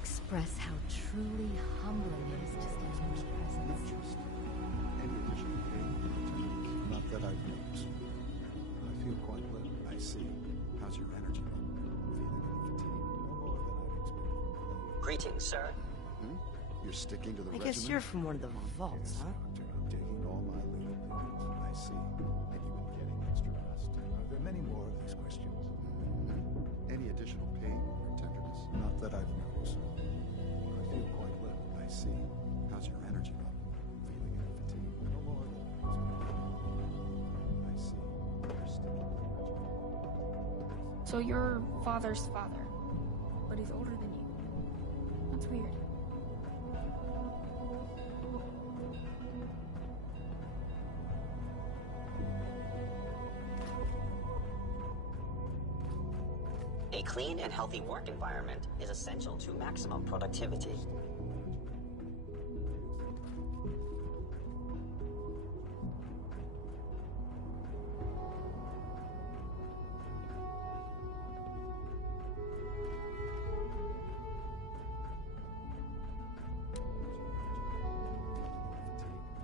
express how truly humbling it is to stand in your presence. Any additional pain? Not that I've noticed. I feel quite well. I see. How's your energy level? Feeling any fatigue? No more than I'd expect from Greetings, sir. You're sticking to the I regimen? guess you're from one of the vaults, Yes, huh? Doctor. I'm taking all my leave. I see. Have you been getting extra rest? Are there many more of these questions? Any additional pain or tenderness? Not that I've noticed. I feel quite well. I see. How's your energy level? Feeling any fatigue? No more than I see. You're sticking to the regimen. So your father's father, but he's older than you. That's weird. A clean and healthy work environment is essential to maximum productivity.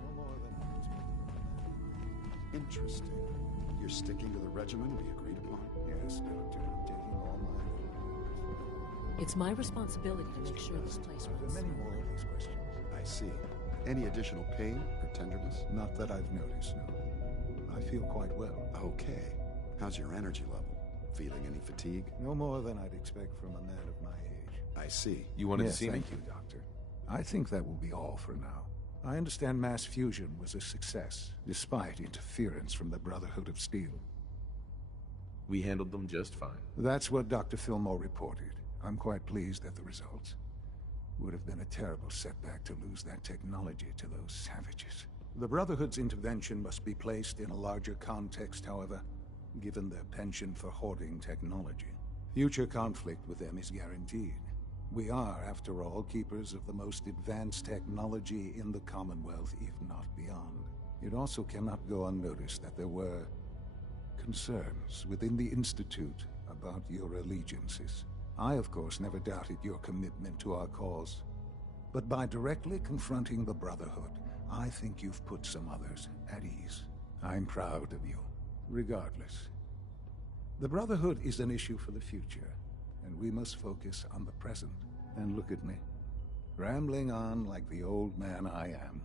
No more than I expected. Interesting. You're sticking to the regimen we agreed upon? Yes, Doctor. I'm taking all my leave. It's my responsibility to make sure this place Are there runs many more of these questions? I see. Any additional pain or tenderness? Not that I've noticed, no. I feel quite well. Okay. How's your energy level? Feeling any fatigue? No more than I'd expect from a man of my age. I see. You wanted Yes, to see me? thank you, Doctor. I think that will be all for now. I understand mass fusion was a success, despite interference from the Brotherhood of Steel. We handled them just fine. That's what Dr. Fillmore reported. I'm quite pleased at the results. Would have been a terrible setback to lose that technology to those savages. The Brotherhood's intervention must be placed in a larger context, however, given their penchant for hoarding technology. Future conflict with them is guaranteed. We are, after all, keepers of the most advanced technology in the Commonwealth, if not beyond. It also cannot go unnoticed that there were concerns within the Institute about your allegiances. I, of course, never doubted your commitment to our cause. But by directly confronting the Brotherhood, I think you've put some others at ease. I'm proud of you, regardless. The Brotherhood is an issue for the future, and we must focus on the present. And look at me, rambling on like the old man I am.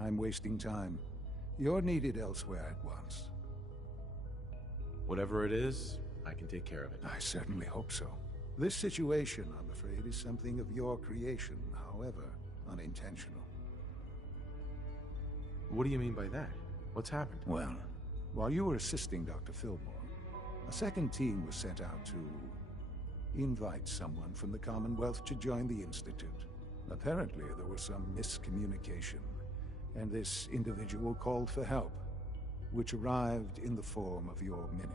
I'm wasting time. You're needed elsewhere at once. Whatever it is, I can take care of it. I certainly hope so. This situation, I'm afraid, is something of your creation, however unintentional. What do you mean by that? What's happened? Well, while you were assisting Dr. Fillmore, a second team was sent out to invite someone from the Commonwealth to join the Institute. Apparently, there was some miscommunication, and this individual called for help, which arrived in the form of your Minutemen.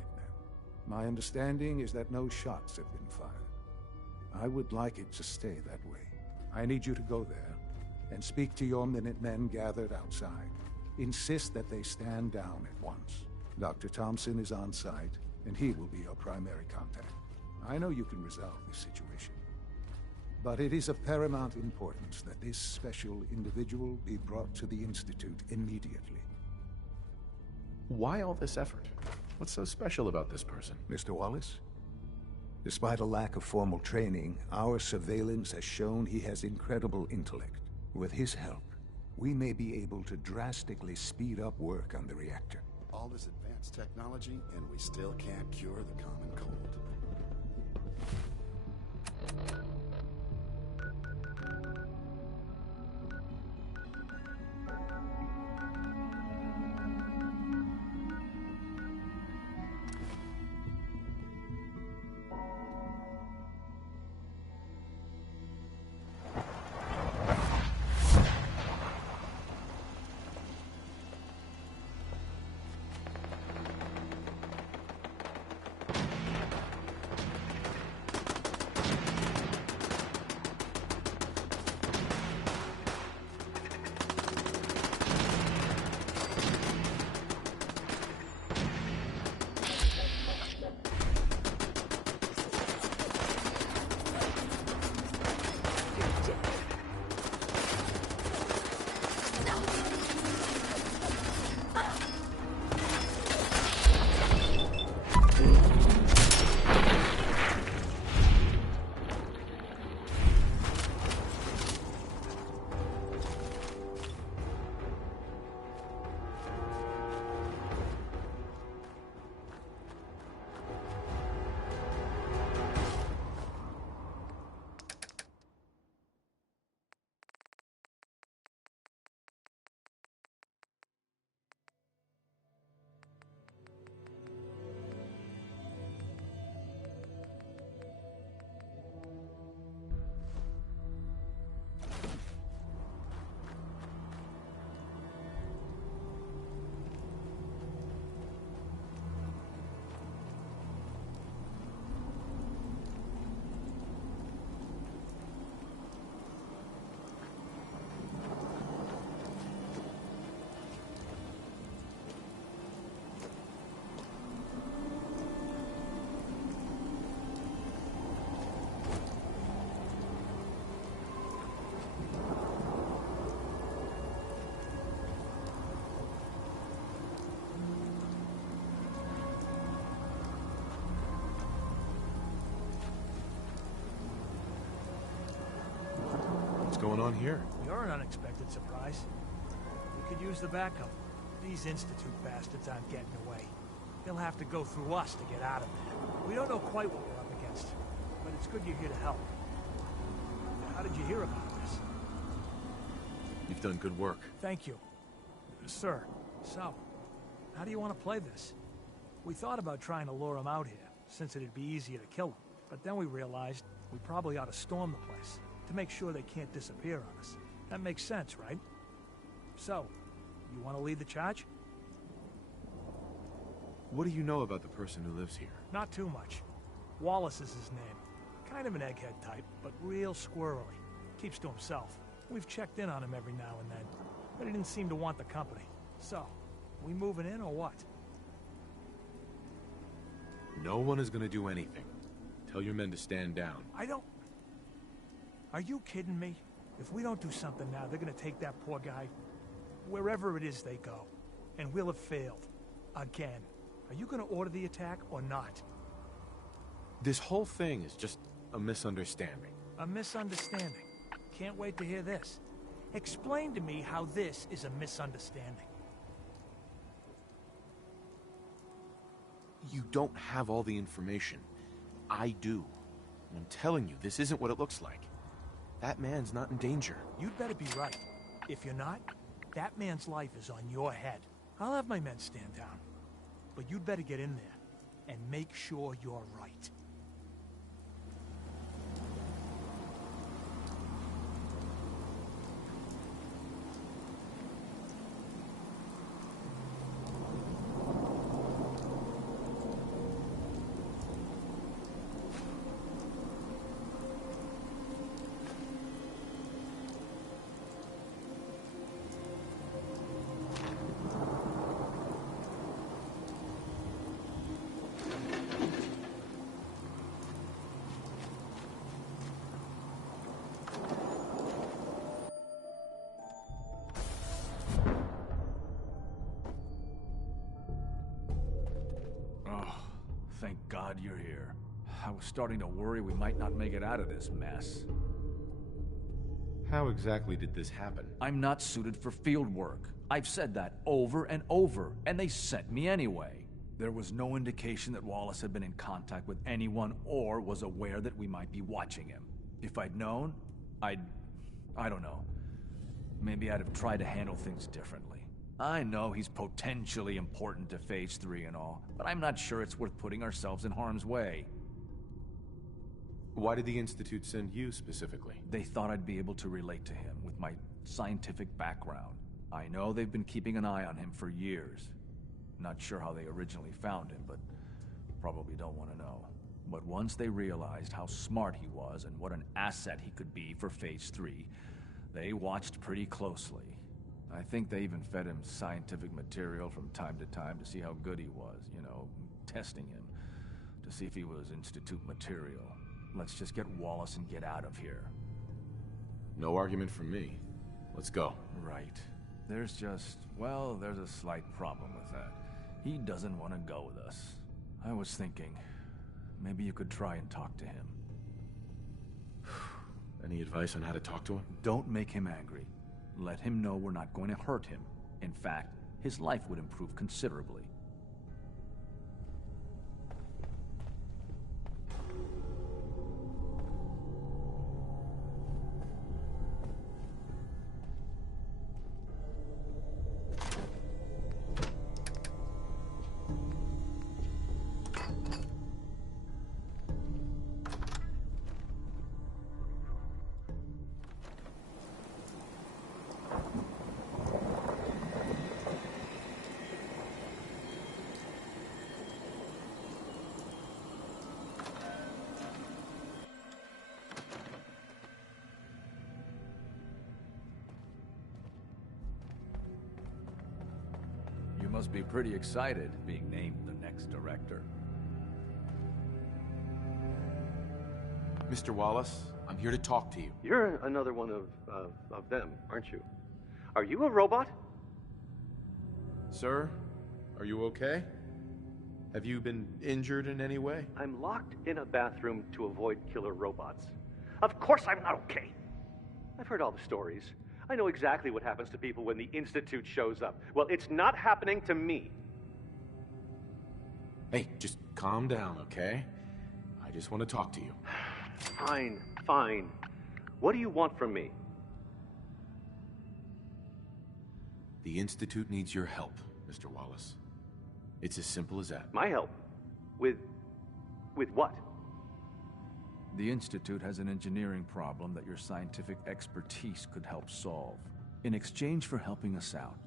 My understanding is that no shots have been fired. I would like it to stay that way. I need you to go there and speak to your Minutemen gathered outside. Insist that they stand down at once. Dr. Thompson is on site, and he will be your primary contact. I know you can resolve this situation, but it is of paramount importance that this special individual be brought to the Institute immediately. Why all this effort? What's so special about this person? Mr. Wallace? Despite a lack of formal training, our surveillance has shown he has incredible intellect. With his help, we may be able to drastically speed up work on the reactor. All this advanced technology, and we still can't cure the common cold. going on here? You're an unexpected surprise. We could use the backup. These Institute bastards aren't getting away. They'll have to go through us to get out of there. We don't know quite what we're up against, but it's good you're here to help. How did you hear about this? You've done good work. Thank you. Sir, so, how do you want to play this? We thought about trying to lure him out here, since it'd be easier to kill him. But then we realized we probably ought to storm the place, to make sure they can't disappear on us. That makes sense, right? So, you want to lead the charge? What do you know about the person who lives here? Not too much. Wallace is his name. Kind of an egghead type, but real squirrely. Keeps to himself. We've checked in on him every now and then, but he didn't seem to want the company. So, we moving in or what? No one is going to do anything. Tell your men to stand down. I don't... Are you kidding me? If we don't do something now, they're gonna take that poor guy wherever it is they go. And we'll have failed. Again. Are you gonna order the attack or not? This whole thing is just a misunderstanding. A misunderstanding. Can't wait to hear this. Explain to me how this is a misunderstanding. You don't have all the information. I do. I'm telling you, this isn't what it looks like. That man's not in danger. You'd better be right. If you're not, that man's life is on your head. I'll have my men stand down. But you'd better get in there and make sure you're right. Thank God you're here. I was starting to worry we might not make it out of this mess. How exactly did this happen? I'm not suited for field work. I've said that over and over, and they sent me anyway. There was no indication that Wallace had been in contact with anyone or was aware that we might be watching him. If I'd known, I don't know. Maybe I'd have tried to handle things differently. I know he's potentially important to Phase 3 and all, but I'm not sure it's worth putting ourselves in harm's way. Why did the Institute send you specifically? They thought I'd be able to relate to him with my scientific background. I know they've been keeping an eye on him for years. Not sure how they originally found him, but probably don't want to know. But once they realized how smart he was and what an asset he could be for Phase 3, they watched pretty closely. I think they even fed him scientific material from time to time to see how good he was, you know, testing him, to see if he was Institute material. Let's just get Wallace and get out of here. No argument from me. Let's go. Right. There's a slight problem with that. He doesn't want to go with us. I was thinking, maybe you could try and talk to him. Any advice on how to talk to him? Don't make him angry. Let him know we're not going to hurt him. In fact, his life would improve considerably. You must be pretty excited being named the next director. Mr. Wallace, I'm here to talk to you. You're another one of them, aren't you? Are you a robot? Sir, are you okay? Have you been injured in any way? I'm locked in a bathroom to avoid killer robots. Of course I'm not okay. I've heard all the stories. I know exactly what happens to people when the Institute shows up. Well, it's not happening to me. Hey, just calm down, okay? I just want to talk to you. Fine, fine. What do you want from me? The Institute needs your help, Mr. Wallace. It's as simple as that. My help? With what? The Institute has an engineering problem that your scientific expertise could help solve. In exchange for helping us out,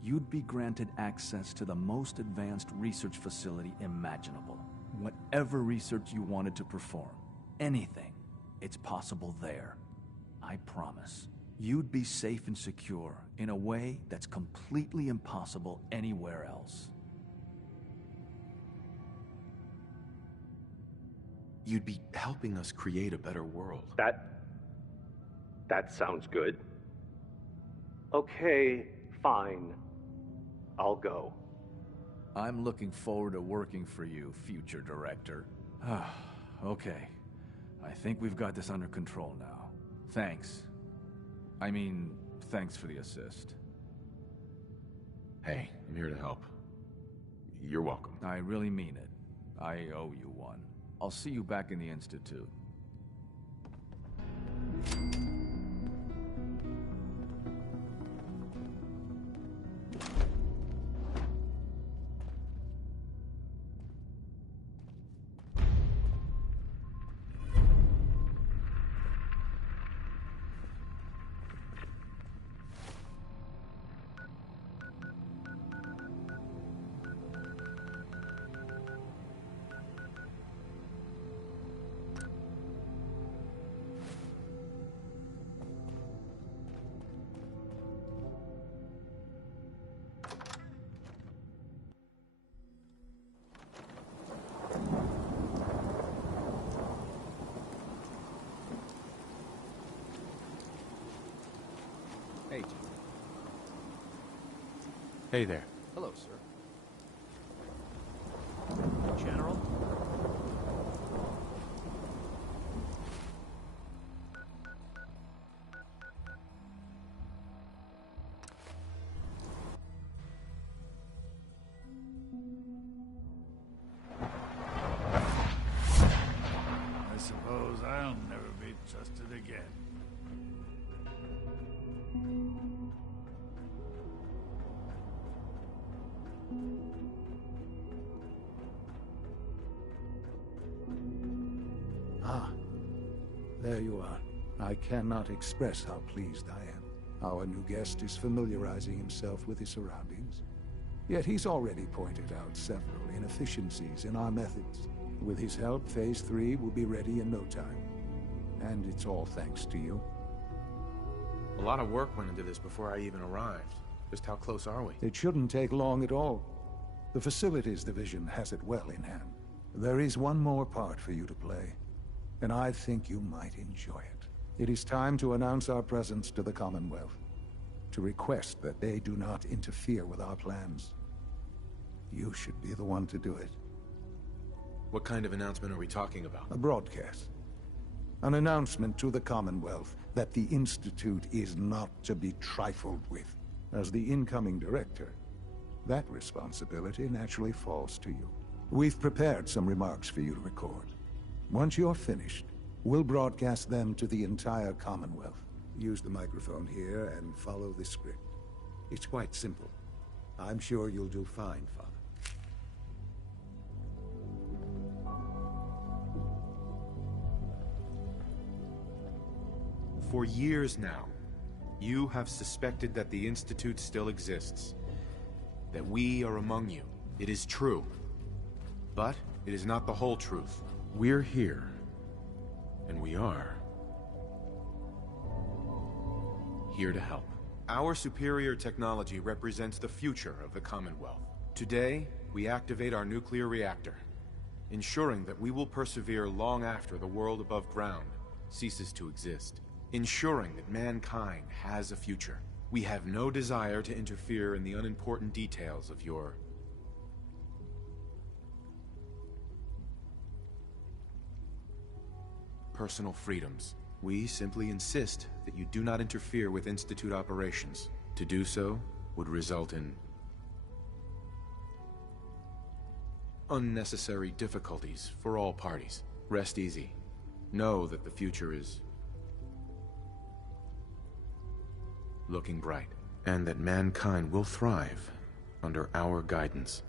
you'd be granted access to the most advanced research facility imaginable. Whatever research you wanted to perform, anything, it's possible there. I promise. You'd be safe and secure in a way that's completely impossible anywhere else. You'd be helping us create a better world. That sounds good. Okay, fine. I'll go. I'm looking forward to working for you, future director. Okay. I think we've got this under control now. Thanks. I mean, thanks for the assist. Hey, I'm here to help. You're welcome. I really mean it. I owe you one. I'll see you back in the Institute. Hey, Jim. Hey there. Hello, sir. General? I suppose I'll never be trusted again. Ah, there you are. I cannot express how pleased I am. Our new guest is familiarizing himself with his surroundings. Yet he's already pointed out several inefficiencies in our methods. With his help, Phase 3 will be ready in no time. And it's all thanks to you. A lot of work went into this before I even arrived. Just how close are we? It shouldn't take long at all. The Facilities Division has it well in hand. There is one more part for you to play, and I think you might enjoy it. It is time to announce our presence to the Commonwealth, to request that they do not interfere with our plans. You should be the one to do it. What kind of announcement are we talking about? A broadcast. An announcement to the Commonwealth that the Institute is not to be trifled with. As the incoming director, that responsibility naturally falls to you. We've prepared some remarks for you to record. Once you're finished, we'll broadcast them to the entire Commonwealth. Use the microphone here and follow the script. It's quite simple. I'm sure you'll do fine, Father. For years now, you have suspected that the Institute still exists. That we are among you. It is true. But it is not the whole truth. We're here. And we are here to help. Our superior technology represents the future of the Commonwealth. Today, we activate our nuclear reactor, ensuring that we will persevere long after the world above ground ceases to exist. Ensuring that mankind has a future. We have no desire to interfere in the unimportant details of your personal freedoms. We simply insist that you do not interfere with Institute operations. To do so would result in unnecessary difficulties for all parties. Rest easy. Know that the future is looking bright, and that mankind will thrive under our guidance.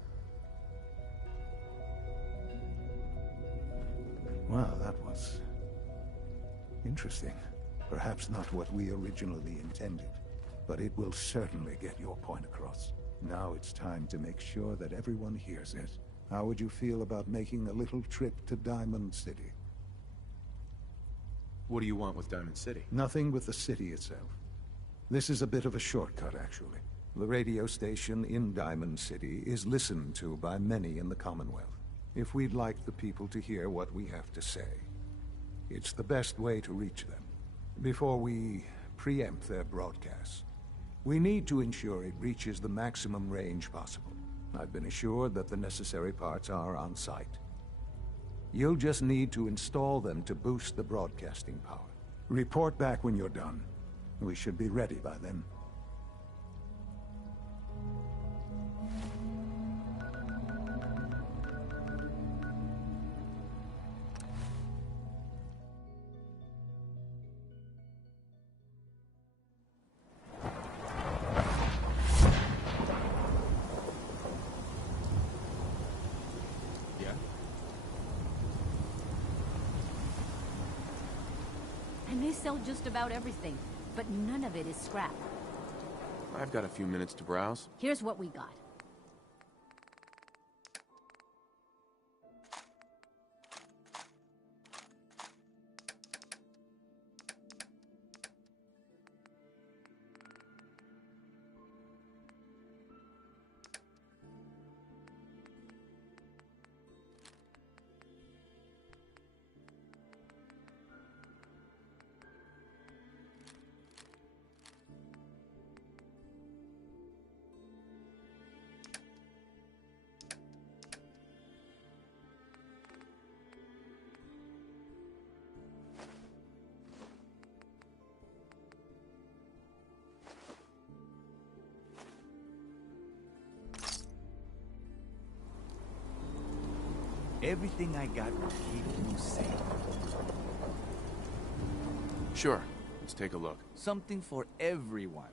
Well, that was interesting. Perhaps not what we originally intended, but it will certainly get your point across. Now it's time to make sure that everyone hears it. How would you feel about making a little trip to Diamond City? What do you want with Diamond City? Nothing with the city itself. This is a bit of a shortcut, actually. The radio station in Diamond City is listened to by many in the Commonwealth. If we'd like the people to hear what we have to say, it's the best way to reach them. Before we preempt their broadcasts, we need to ensure it reaches the maximum range possible. I've been assured that the necessary parts are on site. You'll just need to install them to boost the broadcasting power. Report back when you're done. We should be ready by then. And they sell just about everything, but none of it is scrap. I've got a few minutes to browse. Here's what we got. Everything I got will keep you safe. Sure. Let's take a look. Something for everyone.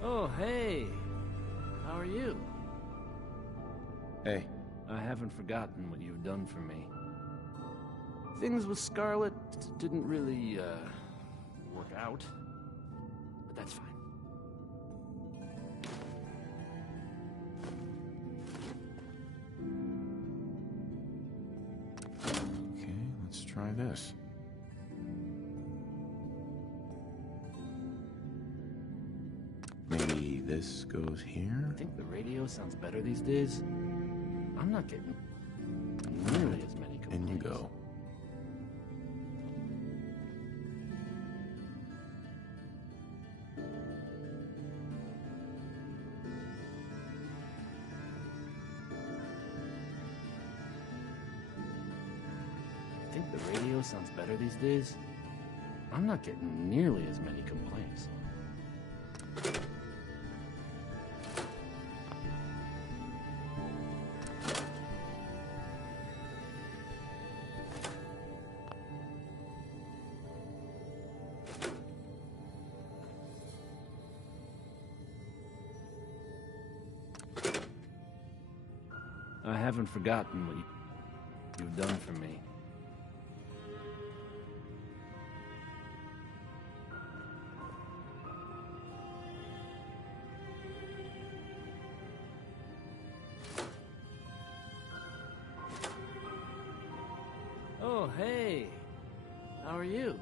Oh, hey. How are you? Hey. I haven't forgotten what you've done for me. Things with Scarlet didn't really, work out. But that's fine. Okay, let's try this. Maybe this goes here? I think the radio sounds better these days. I'm not getting nearly as many complaints. In you go. I think the radio sounds better these days. I'm not getting nearly as many complaints. I haven't forgotten what you've done for me. Oh, hey. How are you?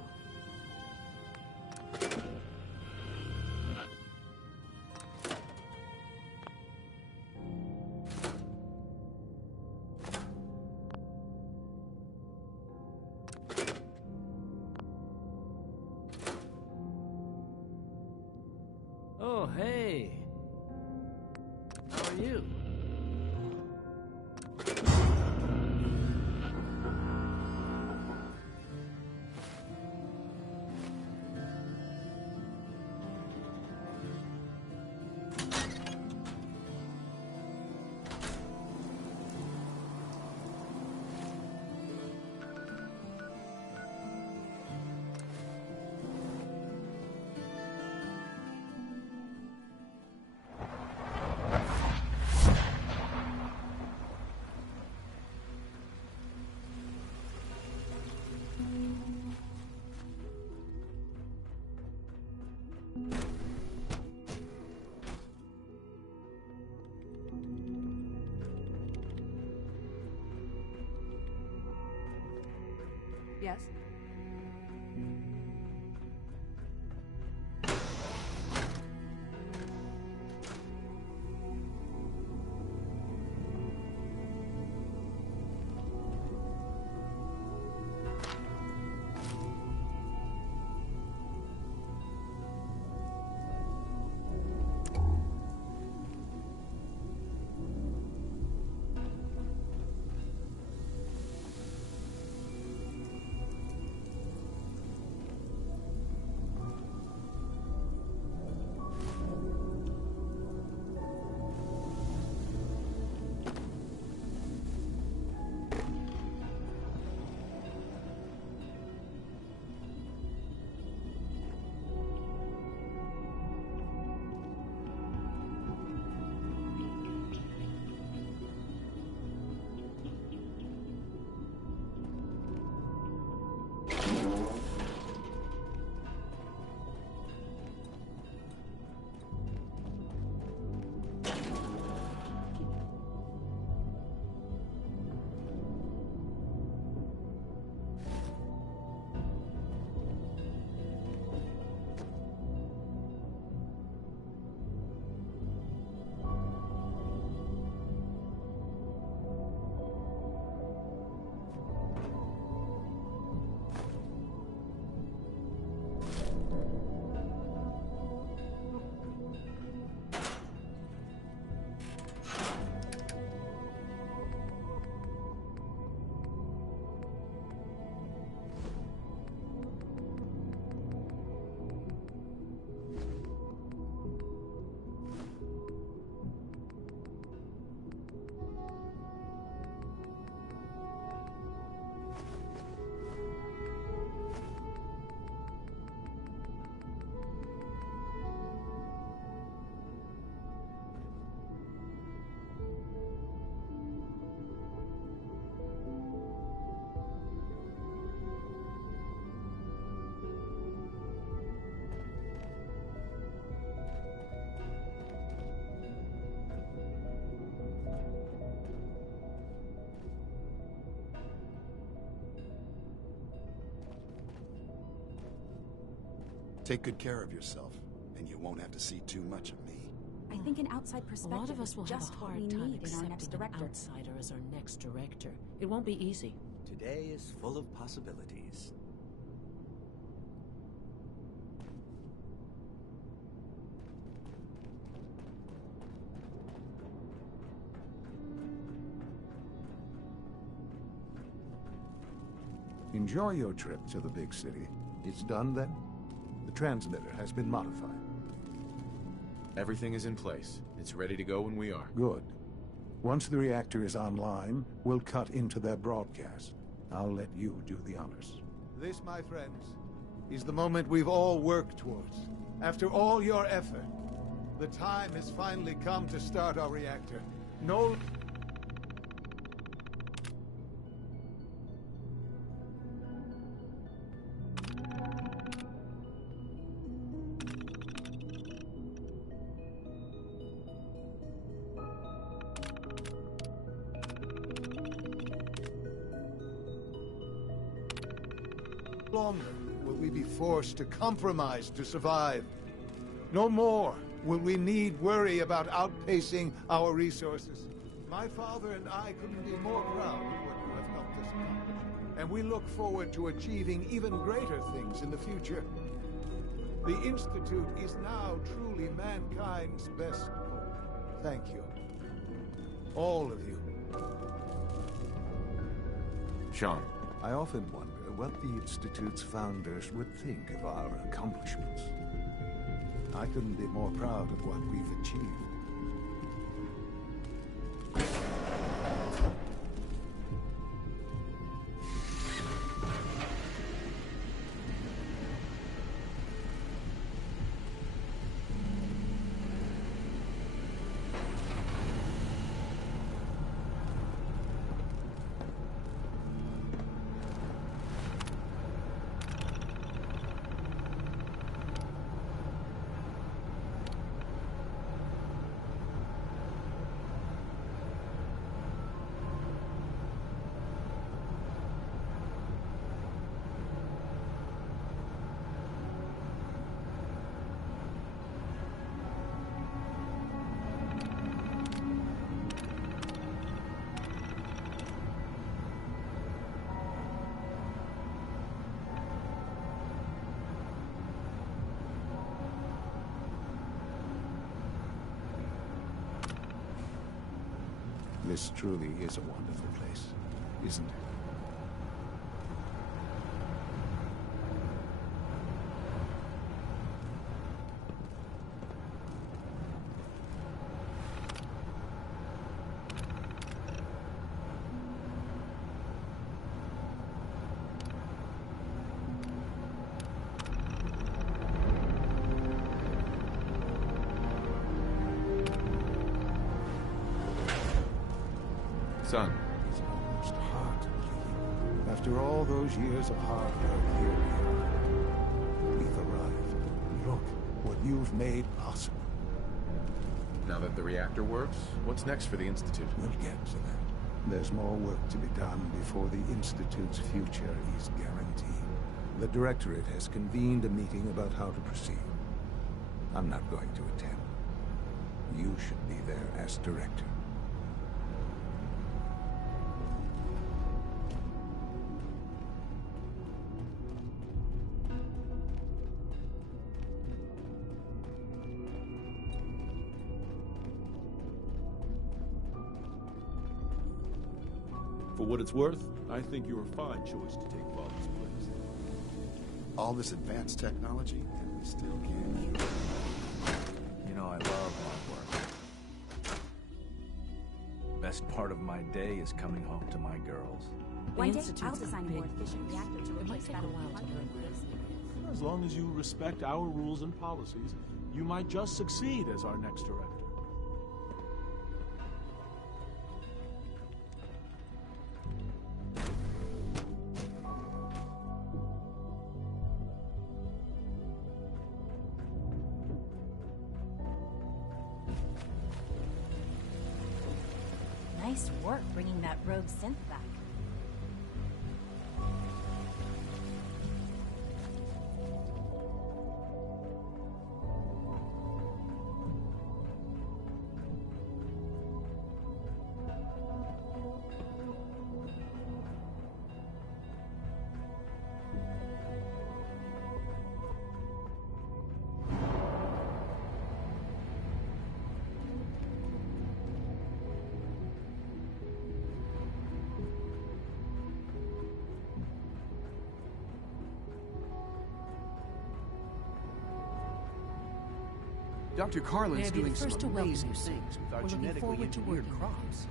Oh, hey. How are you? Yes? Take good care of yourself, and you won't have to see too much of me. I think an outside A perspective lot of us is will just have a what we hard time need in our next accepting an director. outsider as our next director. It won't be easy. Today is full of possibilities. Enjoy your trip to the big city. It's done then? The transmitter has been modified. Everything is in place. It's ready to go when we are. Good. Once the reactor is online, we'll cut into their broadcast. I'll let you do the honors. This, my friends, is the moment we've all worked towards. After all your effort, the time has finally come to start our reactor. No longer will we be forced to compromise to survive. No more will we need worry about outpacing our resources. My father and I couldn't be more proud of what you have helped us accomplish, and we look forward to achieving even greater things in the future. The Institute is now truly mankind's best hope. Thank you. All of you. Sean. I often wonder what the Institute's founders would think of our accomplishments. I couldn't be more proud of what we've achieved. This truly is a wonderful place, isn't it? Son. It's almost hard to believe. After all those years of hard work, here we are. We've arrived. Look what you've made possible. Now that the reactor works, what's next for the Institute? We'll get to that. There's more work to be done before the Institute's future is guaranteed. The Directorate has convened a meeting about how to proceed. I'm not going to attend. You should be there as Director. For what it's worth, I think you're a fine choice to take Father's place. All this advanced technology, and we still can't use it. You know, I love my work. Best part of my day is coming home to my girls. One day, I'll design a more efficient reactor to It might replace take a that while to learn this. As long as you respect our rules and policies, you might just succeed as our next director. Nice work bringing that rogue synth back. Dr. Carlin's May I be doing the some first to welcome amazing you, sir. things with our We're looking genetically forward to engineered working with you. crops.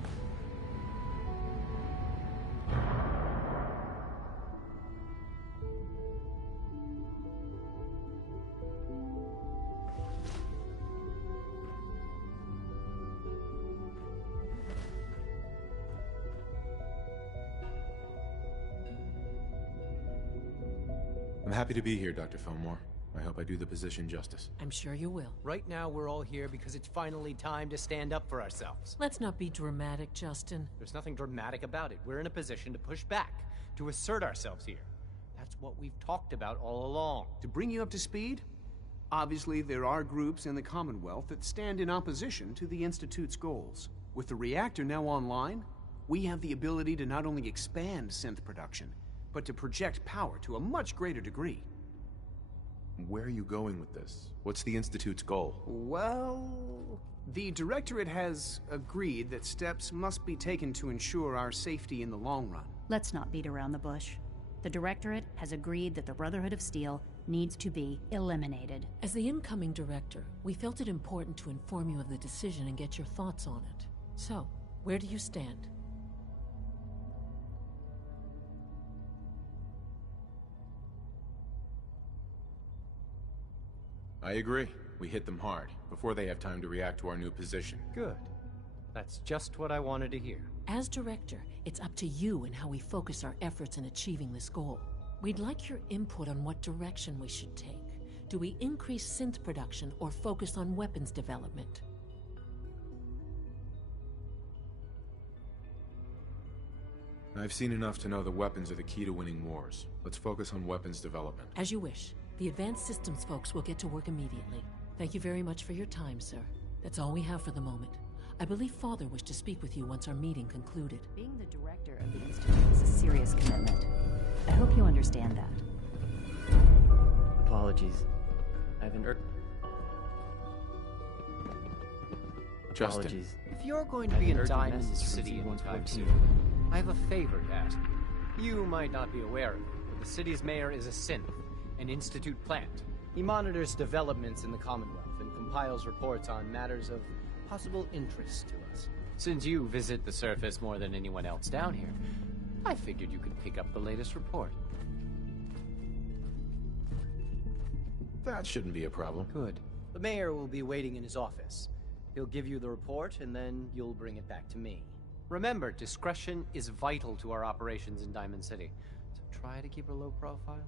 I'm happy to be here, Dr. Fillmore. I hope I do the position justice. I'm sure you will. Right now, we're all here because it's finally time to stand up for ourselves. Let's not be dramatic, Justin. There's nothing dramatic about it. We're in a position to push back, to assert ourselves here. That's what we've talked about all along. To bring you up to speed, obviously there are groups in the Commonwealth that stand in opposition to the Institute's goals. With the reactor now online, we have the ability to not only expand synth production, but to project power to a much greater degree. Where are you going with this? What's the Institute's goal? Well, the Directorate has agreed that steps must be taken to ensure our safety in the long run. Let's not beat around the bush. The Directorate has agreed that the Brotherhood of Steel needs to be eliminated. As the incoming director, we felt it important to inform you of the decision and get your thoughts on it. So, where do you stand? I agree. We hit them hard, before they have time to react to our new position. Good. That's just what I wanted to hear. As director, it's up to you and how we focus our efforts in achieving this goal. We'd like your input on what direction we should take. Do we increase synth production or focus on weapons development? I've seen enough to know that weapons are the key to winning wars. Let's focus on weapons development. As you wish. The Advanced Systems folks will get to work immediately. Thank you very much for your time, sir. That's all we have for the moment. I believe Father wished to speak with you once our meeting concluded. Being the director of the Institute is a serious commitment. I hope you understand that. Apologies. I have an Justin. Apologies. If you're going to be in Diamond City anytime soon, I have a favor to ask you. You might not be aware of it, but the city's mayor is a synth, an Institute plant. He monitors developments in the Commonwealth and compiles reports on matters of possible interest to us. Since you visit the surface more than anyone else down here, I figured you could pick up the latest report. That shouldn't be a problem. Good. The mayor will be waiting in his office. He'll give you the report, and then you'll bring it back to me. Remember, discretion is vital to our operations in Diamond City, so try to keep a low profile.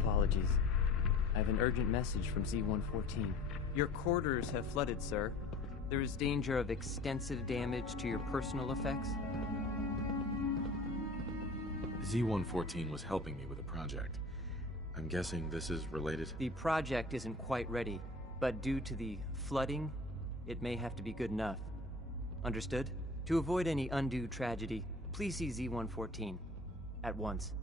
Apologies. I have an urgent message from Z-114. Your quarters have flooded, sir. There is danger of extensive damage to your personal effects. Z-114 was helping me with a project. I'm guessing this is related? The project isn't quite ready, but due to the flooding, it may have to be good enough. Understood? To avoid any undue tragedy, please see Z-114 at once.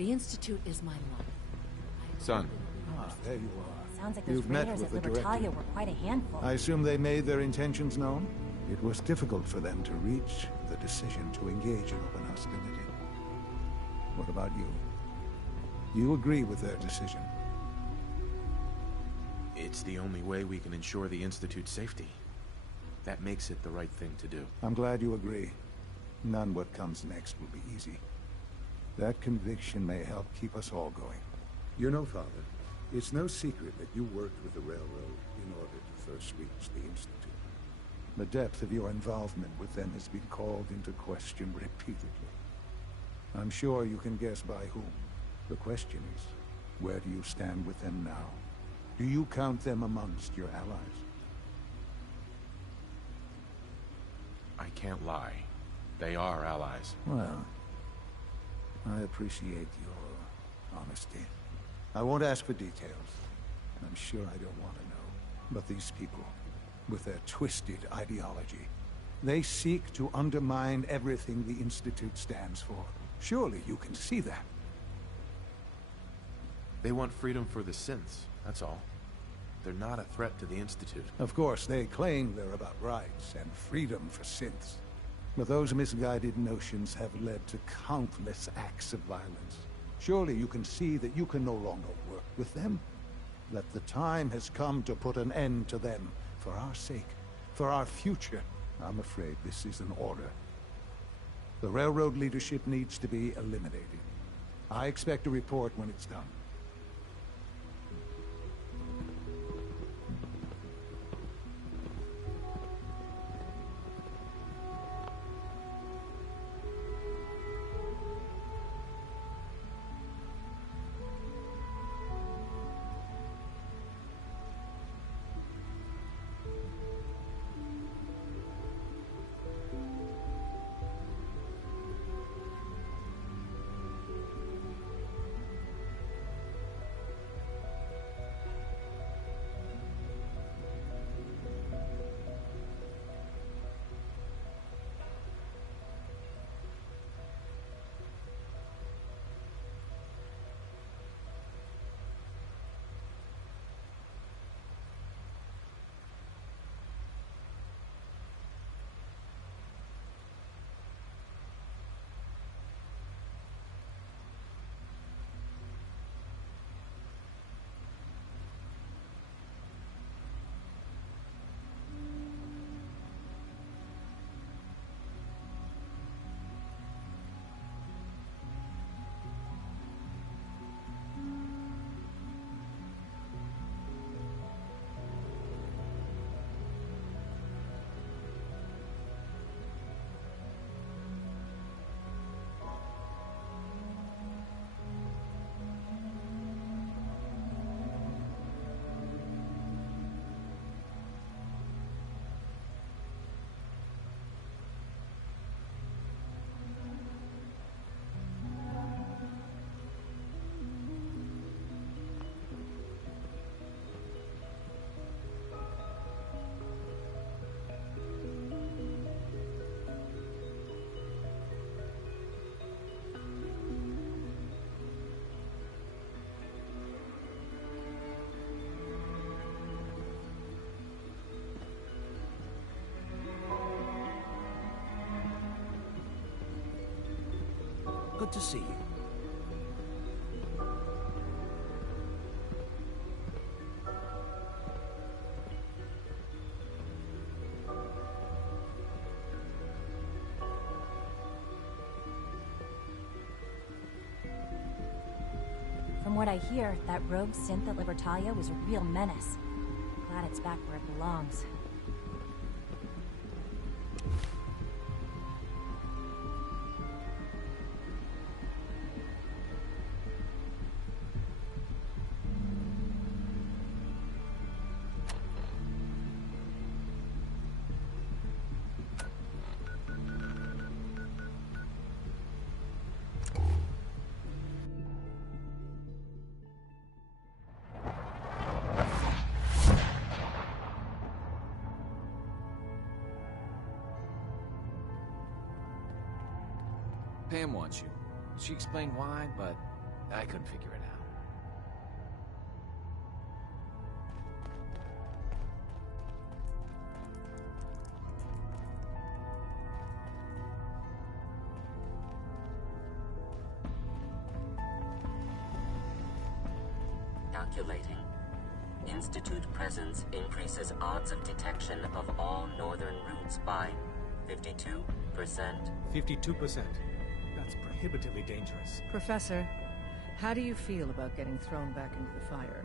The Institute is my life. Son. There you are. Sounds like those You've met raiders with at the Libertalia director. were quite a handful. I assume they made their intentions known? It was difficult for them to reach the decision to engage in open hostility. What about you? You agree with their decision? It's the only way we can ensure the Institute's safety. That makes it the right thing to do. I'm glad you agree. None what comes next will be easy. That conviction may help keep us all going. You know, Father, it's no secret that you worked with the Railroad in order to first reach the Institute. The depth of your involvement with them has been called into question repeatedly. I'm sure you can guess by whom. The question is, where do you stand with them now? Do you count them amongst your allies? I can't lie. They are allies. Well, I appreciate your honesty. I won't ask for details. I'm sure I don't want to know. But these people, with their twisted ideology, they seek to undermine everything the Institute stands for. Surely you can see that. They want freedom for the synths, that's all. They're not a threat to the Institute. Of course, they claim they're about rights and freedom for synths. But those misguided notions have led to countless acts of violence. Surely you can see that you can no longer work with them. That the time has come to put an end to them, for our sake, for our future. I'm afraid this is an order. The railroad leadership needs to be eliminated. I expect a report when it's done. Good to see you. From what I hear, that rogue synth at Libertalia was a real menace. Glad it's back where it belongs. Pam wants you. She explained why, but I couldn't figure it out. Calculating. Institute presence increases odds of detection of all northern routes by 52%. 52%. That's prohibitively dangerous. Professor, how do you feel about getting thrown back into the fire?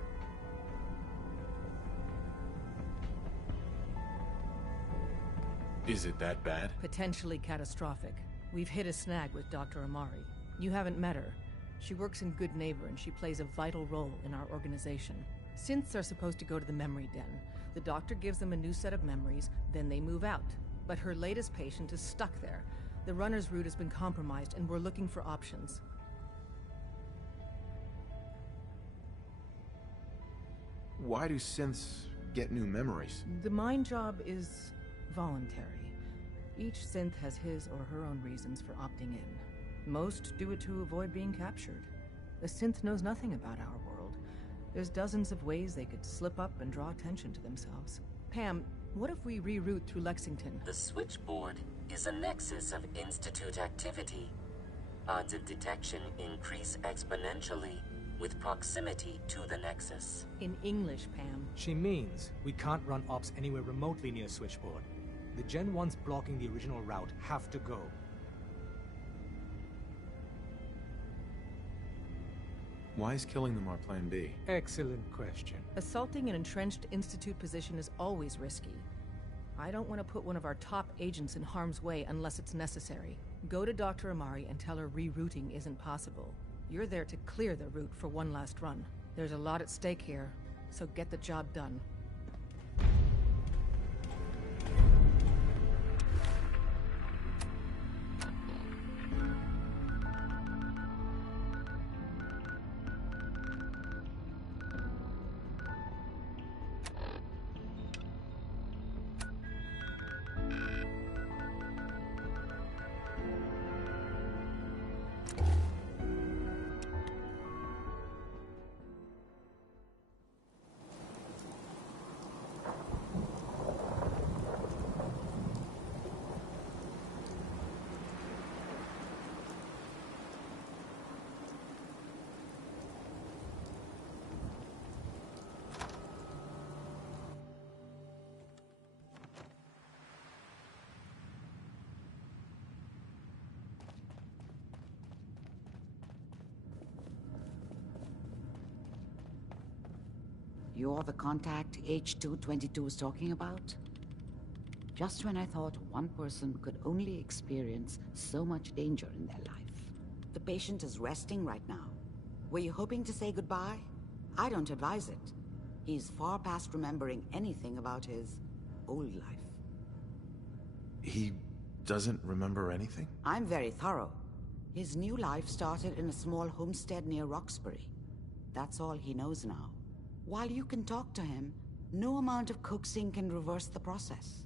Is it that bad? Potentially catastrophic. We've hit a snag with Dr. Amari. You haven't met her. She works in Good Neighbor and she plays a vital role in our organization. Synths are supposed to go to the memory den. The doctor gives them a new set of memories, then they move out. But her latest patient is stuck there. The runner's route has been compromised, and we're looking for options. Why do synths get new memories? The mind job is voluntary. Each synth has his or her own reasons for opting in. Most do it to avoid being captured. A synth knows nothing about our world. There's dozens of ways they could slip up and draw attention to themselves. Pam, what if we reroute through Lexington? The switchboard is a nexus of Institute activity. Odds of detection increase exponentially with proximity to the Nexus. In English, Pam. She means we can't run ops anywhere remotely near Switchboard. The Gen 1s blocking the original route have to go. Why is killing them our plan B? Excellent question. Assaulting an entrenched Institute position is always risky. I don't want to put one of our top agents in harm's way unless it's necessary. Go to Dr. Amari and tell her rerouting isn't possible. You're there to clear the route for one last run. There's a lot at stake here, so get the job done. You're the contact H222 is talking about? Just when I thought one person could only experience so much danger in their life. The patient is resting right now. Were you hoping to say goodbye? I don't advise it. He's far past remembering anything about his old life. He doesn't remember anything? I'm very thorough. His new life started in a small homestead near Roxbury. That's all he knows now. While you can talk to him, no amount of coaxing can reverse the process.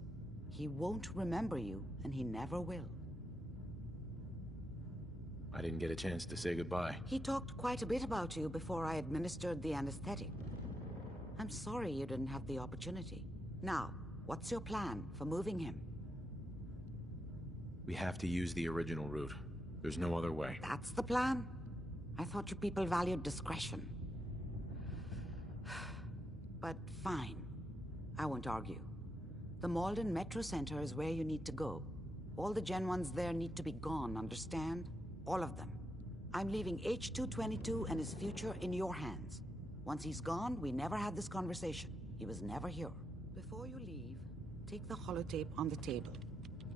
He won't remember you, and he never will. I didn't get a chance to say goodbye. He talked quite a bit about you before I administered the anesthetic. I'm sorry you didn't have the opportunity. Now, what's your plan for moving him? We have to use the original route. There's no other way. That's the plan? I thought you people valued discretion. But fine. I won't argue. The Malden Metro Center is where you need to go. All the Gen 1s there need to be gone, understand? All of them. I'm leaving H222 and his future in your hands. Once he's gone, we never had this conversation. He was never here. Before you leave, take the holotape on the table.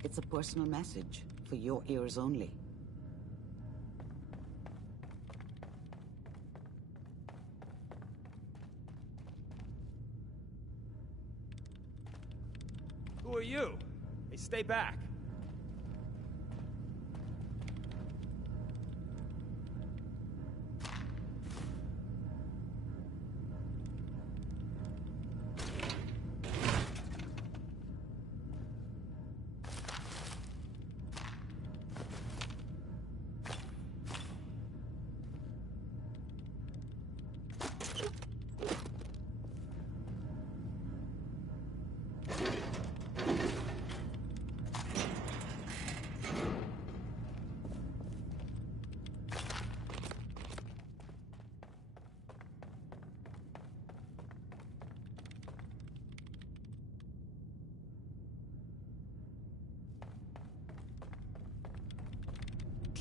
It's a personal message, for your ears only. Who are you? Hey, stay back.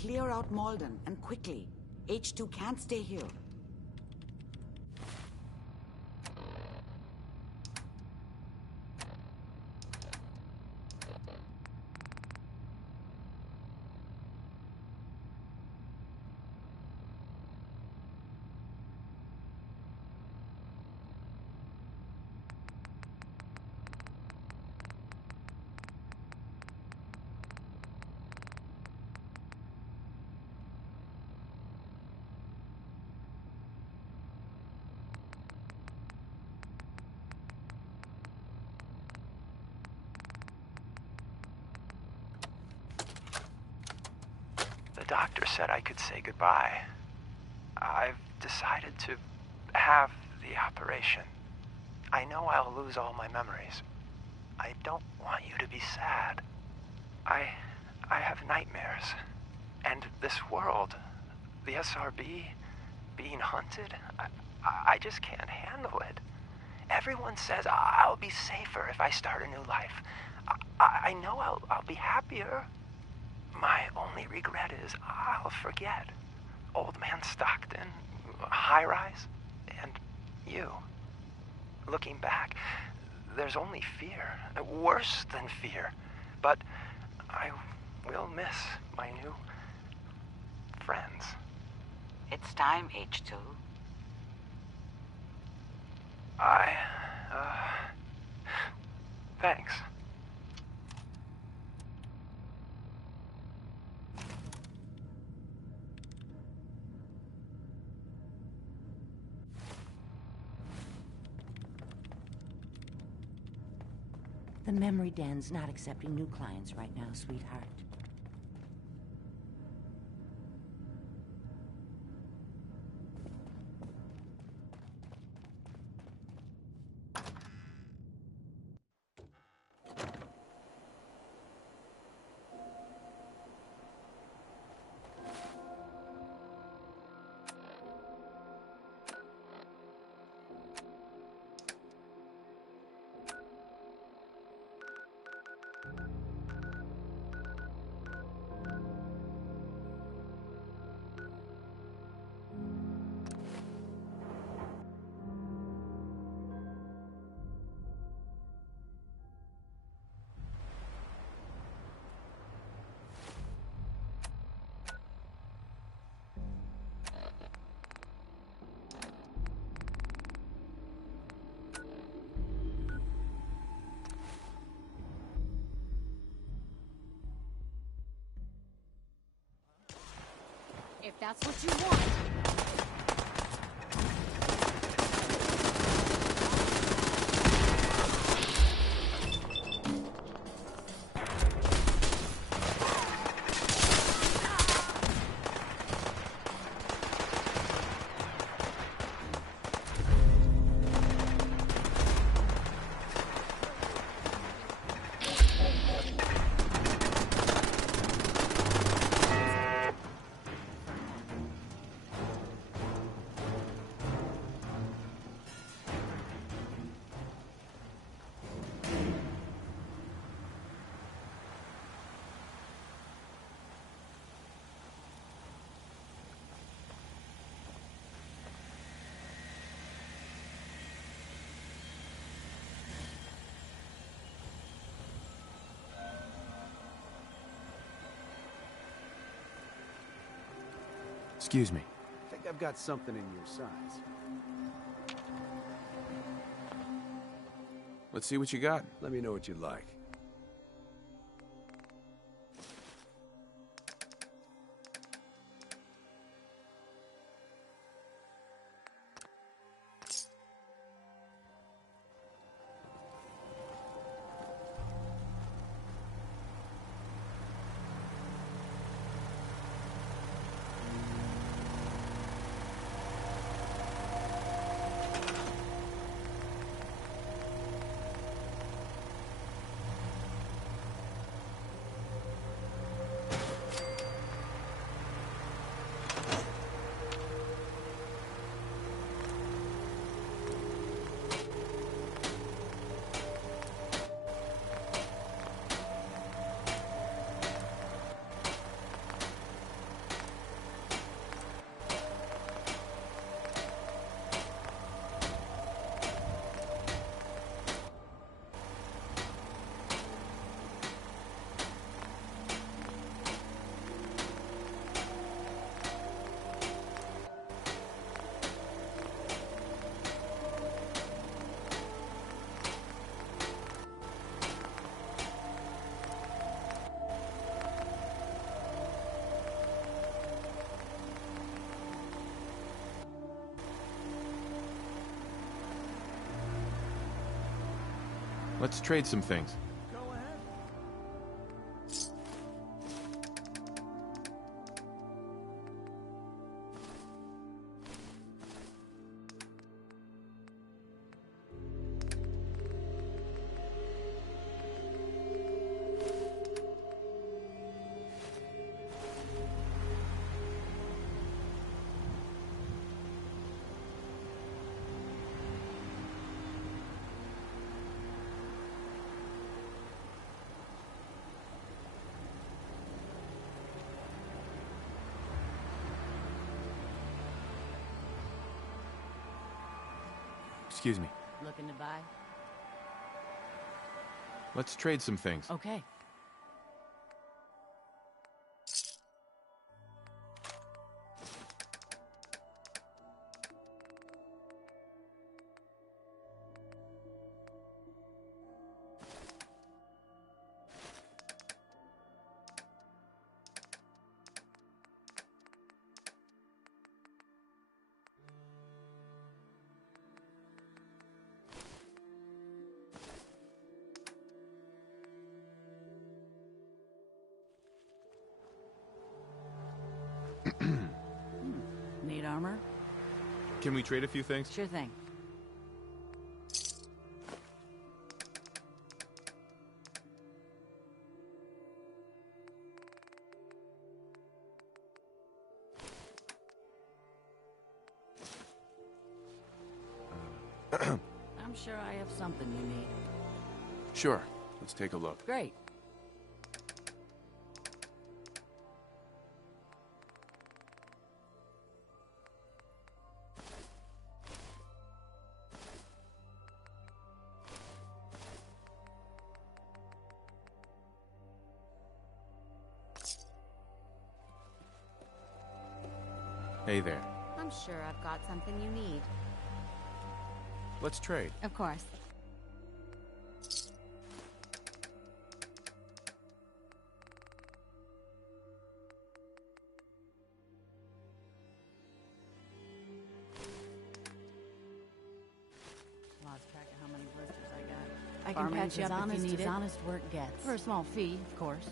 Clear out Malden, and quickly. H2 can't stay here. The doctor said I could say goodbye. I've decided to have the operation. I know I'll lose all my memories. I don't want you to be sad. I have nightmares. And this world, the SRB, being hunted, I just can't handle it. Everyone says I'll be safer if I start a new life. I know I'll be happier. My only regret is I'll forget. Old Man Stockton, High Rise, and you. Looking back, there's only fear. Worse than fear. But I will miss my new friends. It's time, H2. Thanks. The memory den's not accepting new clients right now, sweetheart. If that's what you want. Excuse me. I think I've got something in your size. Let's see what you got. Let me know what you'd like. Let's trade some things. Excuse me. Looking to buy? Let's trade some things. Okay. Need armor? Can we trade a few things? Sure thing. I'm sure I have something you need. Sure. Let's take a look. Great. Hey there. I'm sure I've got something you need. Let's trade. Of course. Lost track of how many blisters I got. I can Farming's patch you as up if honest you need as it. honest work gets. For a small fee, of course.